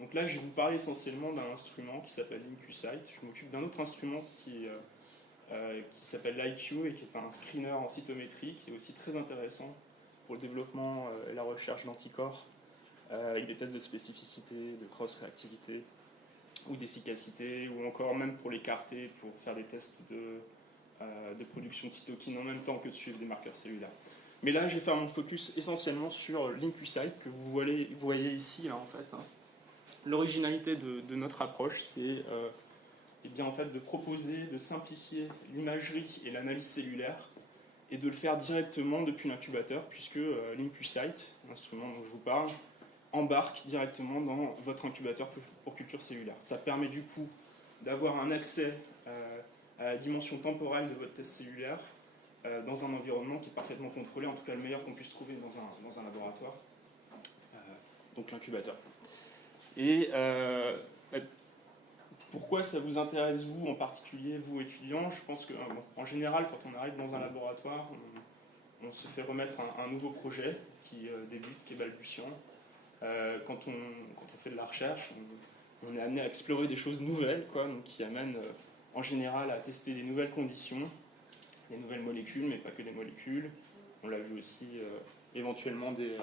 Donc là, je vais vous parler essentiellement d'un instrument qui s'appelle LinQSight. Je m'occupe d'un autre instrument qui s'appelle l'IQ et qui est un screener en cytométrie qui est aussi très intéressant pour le développement et la recherche d'anticorps avec des tests de spécificité, de cross-réactivité ou d'efficacité, ou encore même pour l'écarter, pour faire des tests de production de cytokines en même temps que de suivre des marqueurs cellulaires. Mais là, je vais faire mon focus essentiellement sur LinQSight que vous voyez ici, là, en fait. L'originalité de notre approche, c'est eh bien, en fait, de proposer, de simplifier l'imagerie et l'analyse cellulaire et de le faire directement depuis l'incubateur, puisque LinQSight, l'instrument dont je vous parle, embarque directement dans votre incubateur pour culture cellulaire. Ça permet du coup d'avoir un accès à la dimension temporelle de votre test cellulaire dans un environnement qui est parfaitement contrôlé, en tout cas le meilleur qu'on puisse trouver dans un laboratoire, donc l'incubateur. Et pourquoi ça vous intéresse, vous en particulier, vous étudiants? Je pense qu'en général, quand on arrive dans un laboratoire, on se fait remettre un nouveau projet qui débute, qui est balbutiant. Quand on fait de la recherche, on est amené à explorer des choses nouvelles, quoi, donc qui amènent en général à tester des nouvelles conditions, des nouvelles molécules, mais pas que des molécules. On l'a vu aussi éventuellement des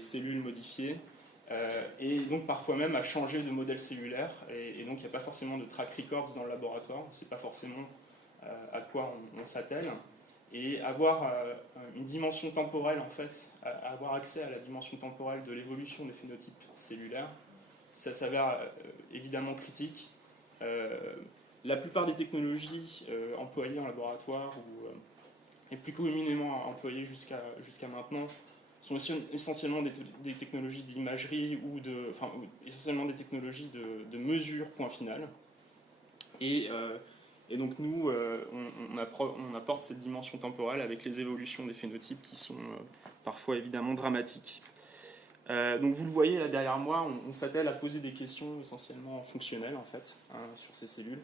cellules modifiées. Et donc parfois même à changer de modèle cellulaire. Et donc il n'y a pas forcément de track records dans le laboratoire, on ne sait pas forcément à quoi on s'attelle. Et avoir une dimension temporelle, en fait, avoir accès à la dimension temporelle de l'évolution des phénotypes cellulaires, ça s'avère évidemment critique. La plupart des technologies employées en laboratoire et plus communément employées jusqu'à maintenant sont essentiellement des technologies d'imagerie enfin, essentiellement des technologies de mesure point final. Et donc nous, on apporte cette dimension temporelle avec les évolutions des phénotypes qui sont parfois évidemment dramatiques. Donc vous le voyez là derrière moi, on s'attelle à poser des questions essentiellement fonctionnelles en fait, sur ces cellules.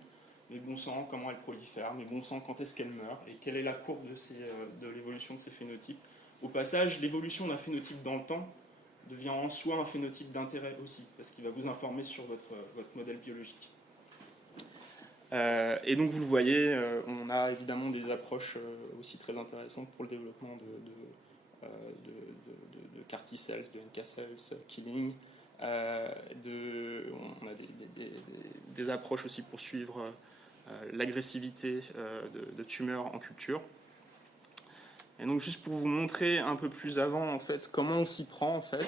Mais bon sang, comment elles prolifèrent, mais bon sang, quand est-ce qu'elles meurent, et quelle est la courbe de l'évolution de ces phénotypes. Au passage, l'évolution d'un phénotype dans le temps devient en soi un phénotype d'intérêt aussi, parce qu'il va vous informer sur votre modèle biologique. Et donc vous le voyez, on a évidemment des approches aussi très intéressantes pour le développement de CAR T-cells, de NK cells, killing. On a des approches aussi pour suivre l'agressivité de tumeurs en culture. Et donc juste pour vous montrer un peu plus avant en fait comment on s'y prend en fait,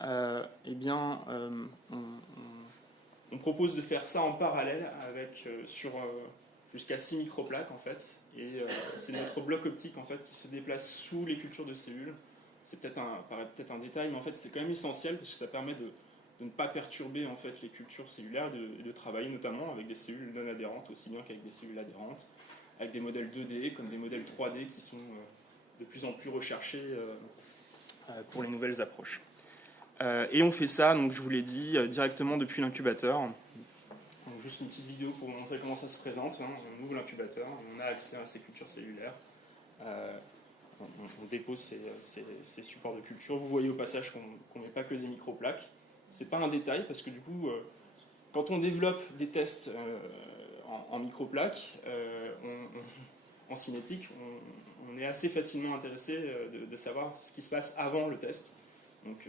eh bien on propose de faire ça en parallèle avec jusqu'à 6 microplaques en fait, et c'est notre bloc optique en fait qui se déplace sous les cultures de cellules. C'est paraît peut-être un détail, mais en fait c'est quand même essentiel parce que ça permet de ne pas perturber en fait les cultures cellulaires, de travailler notamment avec des cellules non adhérentes aussi bien qu'avec des cellules adhérentes, avec des modèles 2D comme des modèles 3D qui sont de plus en plus recherchés pour les nouvelles approches. Et on fait ça, donc je vous l'ai dit, directement depuis l'incubateur. Donc juste une petite vidéo pour vous montrer comment ça se présente. On ouvre l'incubateur, on a accès à ces cultures cellulaires. On dépose ces supports de culture. Vous voyez au passage qu'on ne met pas que des microplaques. C'est pas un détail parce que du coup, quand on développe des tests en microplaques, en cinétique, on est assez facilement intéressé de savoir ce qui se passe avant le test. Donc,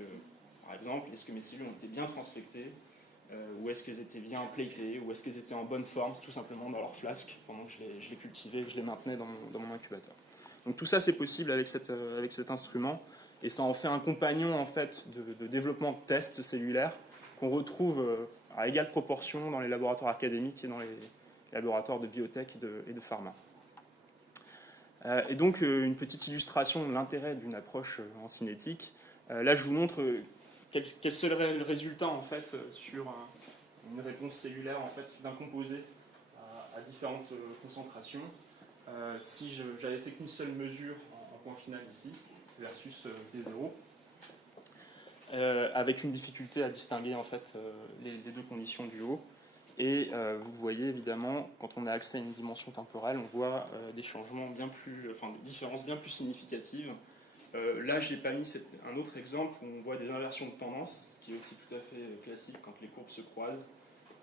par exemple, est-ce que mes cellules ont été bien transfectées, ou est-ce qu'elles étaient bien platées, ou est-ce qu'elles étaient en bonne forme, tout simplement dans leur flasque, pendant que je les cultivais et que je les maintenais dans mon incubateur. Donc tout ça, c'est possible avec cet instrument, et ça en fait un compagnon en fait, de développement de tests cellulaires qu'on retrouve à égale proportion dans les laboratoires académiques et dans les laboratoires de biotech et de pharma. Et donc, une petite illustration de l'intérêt d'une approche en cinétique. Là, je vous montre quel serait le résultat en fait, sur une réponse cellulaire en fait, d'un composé à différentes concentrations. Si j'avais fait qu'une seule mesure en point final ici, versus T0, avec une difficulté à distinguer en fait, les deux conditions du haut. Et vous voyez évidemment, quand on a accès à une dimension temporelle, on voit des changements des différences bien plus significatives Là, j'ai pas mis un autre exemple où on voit des inversions de tendance, ce qui est aussi tout à fait classique quand les courbes se croisent,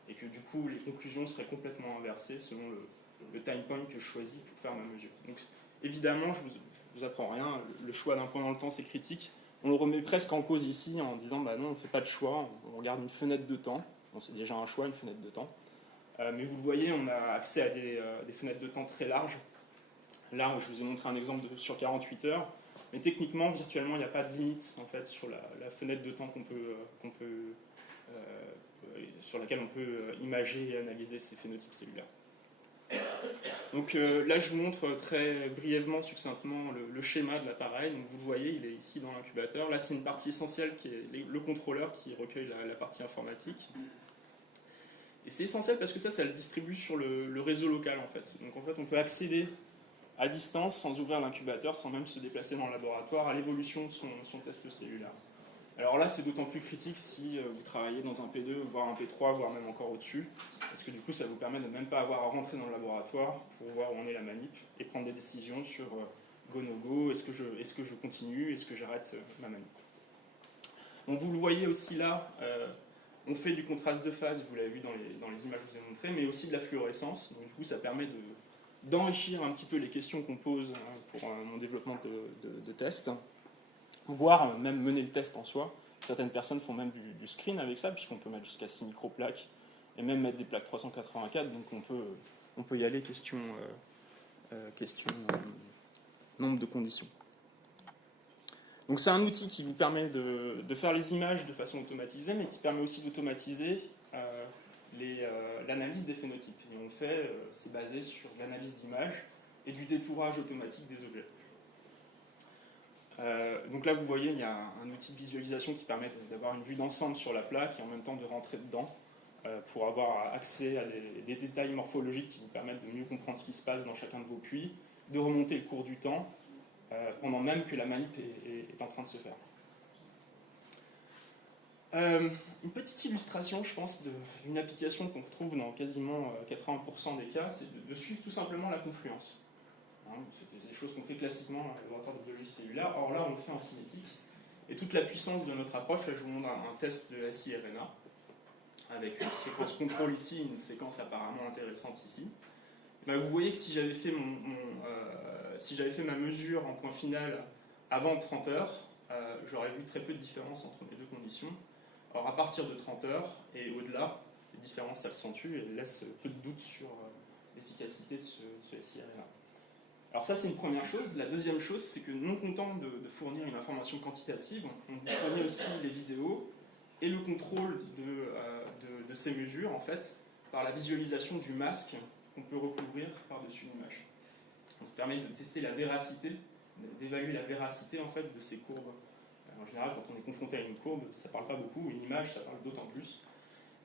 et que du coup, les conclusions seraient complètement inversées selon le time point que je choisis pour faire ma mesure. Donc, évidemment, je vous apprends rien, le choix d'un point dans le temps, c'est critique. On le remet presque en cause ici en disant, bah non, on ne fait pas de choix, on regarde une fenêtre de temps. Bon, c'est déjà un choix, une fenêtre de temps. Mais vous le voyez, on a accès à des fenêtres de temps très larges. Là, je vous ai montré un exemple sur 48 heures. Mais techniquement, virtuellement, il n'y a pas de limite en fait, sur la fenêtre de temps sur laquelle on peut imager et analyser ces phénotypes cellulaires. Donc là, je vous montre très brièvement, succinctement, le schéma de l'appareil. Donc vous le voyez, il est ici dans l'incubateur. Là, c'est une partie essentielle qui est le contrôleur qui recueille la partie informatique. Et c'est essentiel parce que ça le distribue sur le réseau local en fait. Donc en fait, on peut accéder à distance, sans ouvrir l'incubateur, sans même se déplacer dans le laboratoire, à l'évolution de son test cellulaire. Alors là, c'est d'autant plus critique si vous travaillez dans un P2, voire un P3, voire même encore au-dessus, parce que du coup, ça vous permet de même pas avoir à rentrer dans le laboratoire pour voir où en est la manip et prendre des décisions sur go, no go, est-ce que je continue, est-ce que j'arrête ma manip. Donc vous le voyez aussi là, on fait du contraste de phase, vous l'avez vu dans les images que je vous ai montrées, mais aussi de la fluorescence, donc du coup, ça permet d'enrichir un petit peu les questions qu'on pose pour mon développement de test, voire même mener le test en soi. Certaines personnes font même du screen avec ça, puisqu'on peut mettre jusqu'à 6 microplaques, et même mettre des plaques 384, donc on peut y aller question nombre de conditions. Donc c'est un outil qui vous permet de faire les images de façon automatisée, mais qui permet aussi d'automatiser l'analyse des phénotypes. Et on le fait, c'est basé sur l'analyse d'images et du détourage automatique des objets. Donc là, vous voyez, il y a un outil de visualisation qui permet d'avoir une vue d'ensemble sur la plaque et en même temps de rentrer dedans pour avoir accès à des détails morphologiques qui vous permettent de mieux comprendre ce qui se passe dans chacun de vos puits, de remonter le cours du temps pendant même que la manip est en train de se faire. Une petite illustration, je pense, d'une application qu'on retrouve dans quasiment 80% des cas, c'est de suivre tout simplement la confluence. C'est des choses qu'on fait classiquement dans le laboratoire de biologie cellulaire. Or là, on le fait en cinétique. Et toute la puissance de notre approche, là je vous montre un test de siRNA, avec une séquence contrôle ici, une séquence apparemment intéressante ici. Et bien, vous voyez que si j'avais fait, ma mesure en point final avant 30 heures, j'aurais vu très peu de différence entre les deux conditions. Or, à partir de 30 heures et au-delà, les différences s'accentuent et laissent peu de doute sur l'efficacité de ce siRNA. Alors ça, c'est une première chose. La deuxième chose, c'est que non content de fournir une information quantitative, on vous fournit aussi les vidéos et le contrôle de ces mesures, en fait, par la visualisation du masque qu'on peut recouvrir par-dessus l'image. Ça permet de tester la véracité, d'évaluer la véracité, en fait, de ces courbes. En général, quand on est confronté à une courbe, ça ne parle pas beaucoup, une image, ça parle d'autant plus.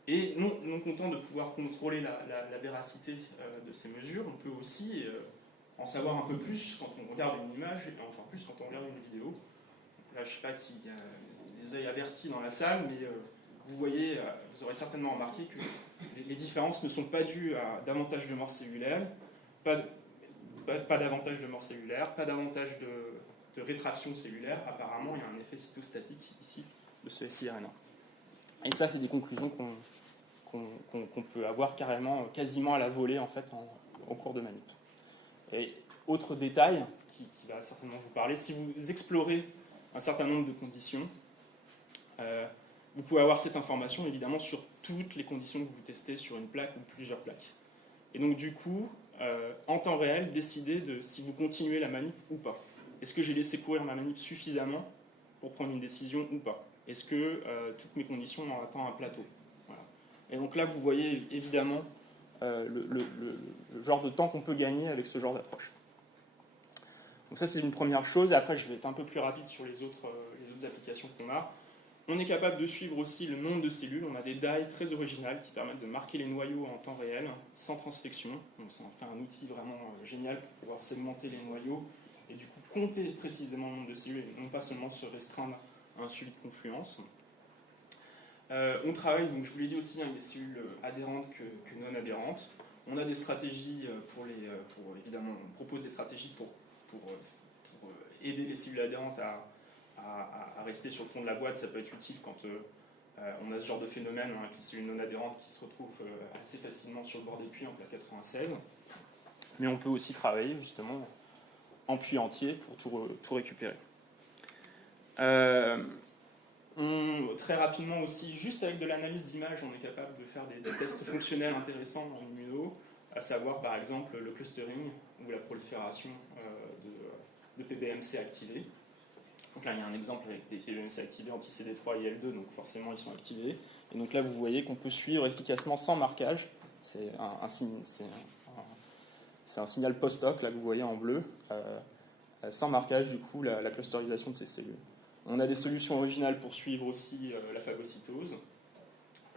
Et non content de pouvoir contrôler la véracité de ces mesures, on peut aussi en savoir un peu plus quand on regarde une image et encore plus quand on regarde une vidéo. Là, je ne sais pas s'il y a des œils avertis dans la salle, mais vous voyez, vous aurez certainement remarqué que les différences ne sont pas dues à davantage de mort cellulaire, pas davantage de mort cellulaire, pas davantage de rétraction cellulaire. Apparemment, il y a un effet cytostatique ici de ce siRNA. Et ça, c'est des conclusions qu'on peut avoir quasiment à la volée en fait, au cours de manip. Et autre détail qui va certainement vous parler, si vous explorez un certain nombre de conditions, vous pouvez avoir cette information évidemment sur toutes les conditions que vous testez sur une plaque ou plusieurs plaques. Et donc du coup, en temps réel, décider de si vous continuez la manip ou pas. Est-ce que j'ai laissé courir ma manip suffisamment pour prendre une décision ou pas? Est-ce que toutes mes conditions attendent un plateau? Voilà. Et donc là, vous voyez évidemment le genre de temps qu'on peut gagner avec ce genre d'approche. Donc ça, c'est une première chose. Et après, je vais être un peu plus rapide sur les autres applications qu'on a. On est capable de suivre aussi le nombre de cellules. On a des DAI très originales qui permettent de marquer les noyaux en temps réel, sans transfection. Donc ça en fait un outil vraiment génial pour pouvoir segmenter les noyaux et du coup compter précisément le nombre de cellules et non pas seulement se restreindre à un suivi de confluence. On travaille, donc je vous l'ai dit aussi, avec des cellules adhérentes que non adhérentes. On a des stratégies évidemment, on propose des stratégies pour aider les cellules adhérentes à rester sur le fond de la boîte, ça peut être utile quand on a ce genre de phénomène, avec les cellules non adhérentes qui se retrouvent assez facilement sur le bord des puits en plaque 96. Mais on peut aussi travailler justement en puits entier pour tout récupérer. Très rapidement aussi, juste avec de l'analyse d'image, on est capable de faire des tests fonctionnels intéressants en immuno, à savoir par exemple le clustering ou la prolifération de PBMC activés. Donc là, il y a un exemple avec des PBMC activés anti-CD3 et L2, donc forcément ils sont activés. Et donc là, vous voyez qu'on peut suivre efficacement sans marquage. C'est un signal post-hoc, là que vous voyez en bleu, sans marquage du coup la clusterisation de ces cellules. On a des solutions originales pour suivre aussi la phagocytose. Donc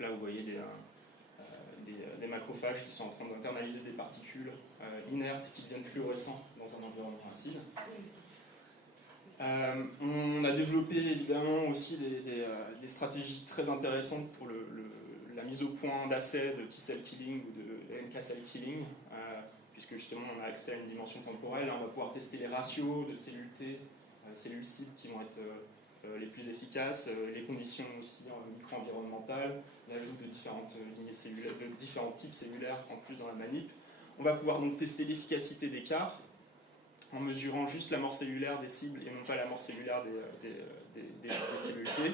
là, vous voyez des macrophages qui sont en train d'internaliser des particules inertes qui deviennent fluorescentes dans un environnement acide. On a développé évidemment aussi des stratégies très intéressantes pour la mise au point d'assais de T-cell killing ou de NK cell killing, puisque justement on a accès à une dimension temporelle. Là, on va pouvoir tester les ratios de cellules T, cellules cibles qui vont être les plus efficaces, les conditions aussi micro-environnementales, l'ajout de différentes lignées cellulaires, de différents types cellulaires en plus dans la manip. On va pouvoir donc tester l'efficacité d'écart en mesurant juste la mort cellulaire des cibles et non pas la mort cellulaire des cellules T.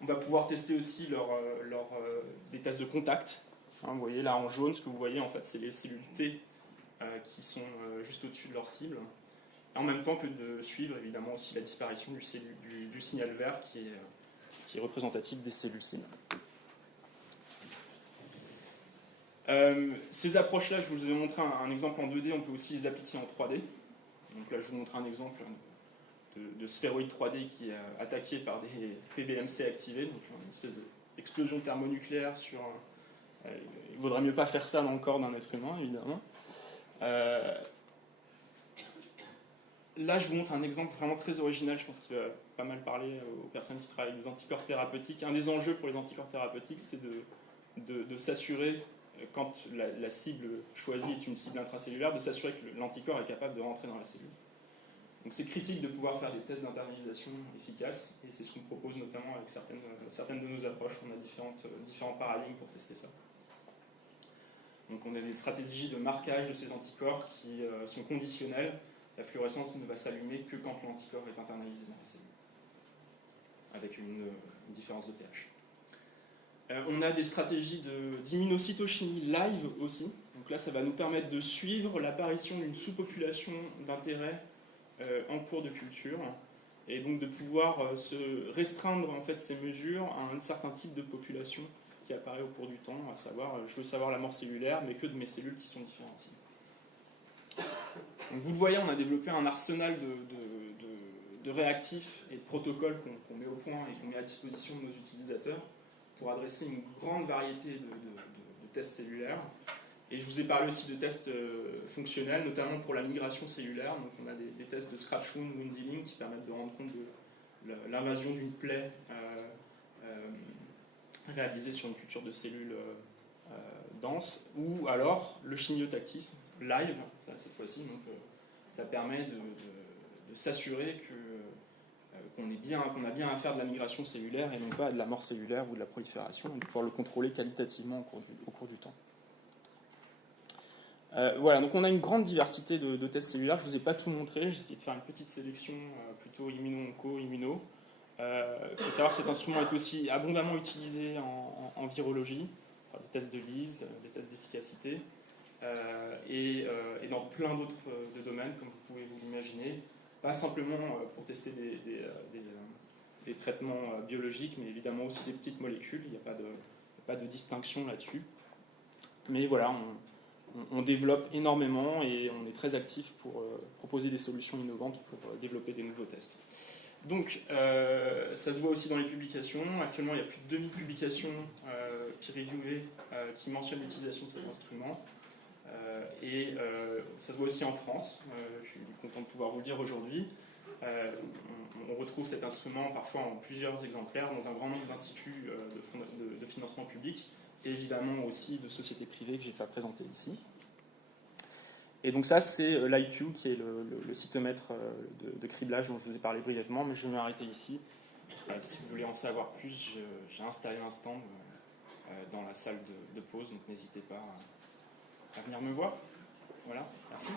On va pouvoir tester aussi des tests de contact. Vous voyez là en jaune, ce que vous voyez en fait, c'est les cellules T qui sont juste au-dessus de leur cible. En même temps que de suivre évidemment aussi la disparition du signal vert qui est représentatif des cellules cibles. Ces approches-là, je vous ai montré un exemple en 2D, on peut aussi les appliquer en 3D. Donc là, je vous montre un exemple de sphéroïde 3D qui est attaqué par des PBMC activés, donc une espèce d'explosion thermonucléaire sur... il ne vaudrait mieux pas faire ça dans le corps d'un être humain, évidemment. Là, je vous montre un exemple vraiment très original, je pense qu'il va pas mal parler aux personnes qui travaillent avec des anticorps thérapeutiques. Un des enjeux pour les anticorps thérapeutiques, c'est de s'assurer, quand la cible choisie est une cible intracellulaire, de s'assurer que l'anticorps est capable de rentrer dans la cellule. Donc c'est critique de pouvoir faire des tests d'internalisation efficaces, et c'est ce qu'on propose notamment avec certaines de nos approches. On a différents paradigmes pour tester ça. Donc on a des stratégies de marquage de ces anticorps qui sont conditionnelles. La fluorescence ne va s'allumer que quand l'anticorps est internalisé dans la cellule, avec une différence de pH. On a des stratégies d'immunocytochimie live aussi. Donc là, ça va nous permettre de suivre l'apparition d'une sous-population d'intérêt en cours de culture, et donc de pouvoir se restreindre en fait, ces mesures à un certain type de population qui apparaît au cours du temps, à savoir, je veux savoir la mort cellulaire, mais que de mes cellules qui sont différenciées. Donc vous le voyez, on a développé un arsenal de réactifs et de protocoles qu'on met au point et qu'on met à disposition de nos utilisateurs pour adresser une grande variété de tests cellulaires. Et je vous ai parlé aussi de tests fonctionnels, notamment pour la migration cellulaire. Donc on a des tests de scratch wound, wound healing qui permettent de rendre compte de l'invasion d'une plaie réalisée sur une culture de cellules denses, ou alors le chimiotactisme live, cette fois-ci. Donc ça permet de s'assurer qu'on a bien à faire de la migration cellulaire et non pas de la mort cellulaire ou de la prolifération, et de pouvoir le contrôler qualitativement au cours du temps. Voilà, donc on a une grande diversité de tests cellulaires. Je ne vous ai pas tout montré, j'ai essayé de faire une petite sélection plutôt immuno-onco-immuno. Il faut savoir que cet instrument est aussi abondamment utilisé en virologie, des tests de Lise, des tests d'efficacité, et dans plein d'autres domaines, comme vous pouvez vous l'imaginer. Pas simplement pour tester des traitements biologiques, mais évidemment aussi des petites molécules. Il n'y a pas de distinction là-dessus. Mais voilà, on développe énormément et on est très actif pour proposer des solutions innovantes pour développer des nouveaux tests. Donc, ça se voit aussi dans les publications. Actuellement, il y a plus de 2000 publications peer-reviewées qui mentionnent l'utilisation de cet instrument. Et ça se voit aussi en France. Je suis content de pouvoir vous le dire aujourd'hui. On retrouve cet instrument parfois en plusieurs exemplaires dans un grand nombre d'instituts de financement public, et évidemment aussi de sociétés privées que je n'ai pas présentées ici. Et donc ça, c'est l'IQ, qui est le cytomètre de criblage dont je vous ai parlé brièvement, mais je vais m'arrêter ici. Si vous voulez en savoir plus, j'ai installé un stand dans la salle de pause, donc n'hésitez pas à venir me voir. Voilà, merci.